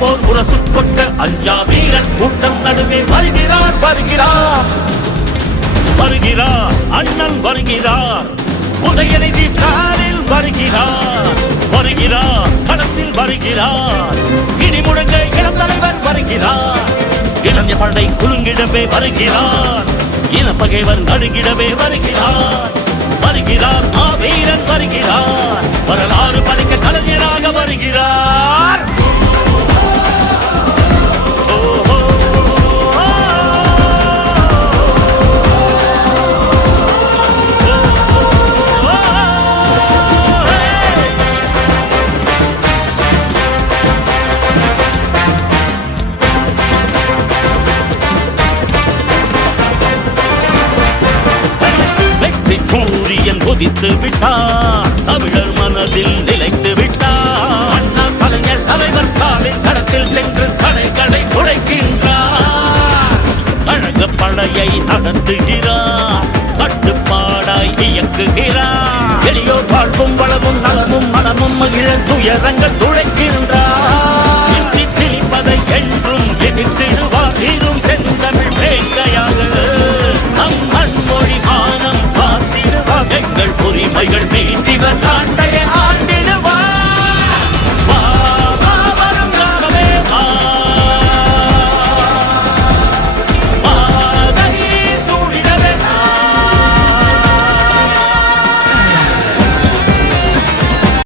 போர் முரசு கொண்ட அஞ்சா வீரன் கூட்டம் நடுவே வருகிறார் வருகிறார் வருகிறார் அண்ணன் வருகிறார் உதயநிதி ஸ்டாலின் வருகிறார் வருகிறார் களத்தில் வருகிறார் இடி முழங்க இளம் தலைவர் வருகிறார் இளைஞர் படை குலுங்கிடவே வருகிறார் இனப்பகைவர் நடுங்கிடவே வருகிறார் வருகிறார் வீரன் வருகிறார் வரலாறு படைக்க கலைஞராக வருகிறார் சூரியன் உதித்து விட்டார் தமிழர் மனதில் நிலைத்து விட்டார் அண்ணா கலைஞர் தலைவர் ஸ்டாலின் களத்தில் சென்று தடைகளை உடைக்கின்றார் அழக படையை நடத்துகிறார் கட்டுப்பாடாய் இயக்குகிறார் எளியோர் வாழ்வும் வளமும் நலமும் மனமும் மகிழ துயரங்கள்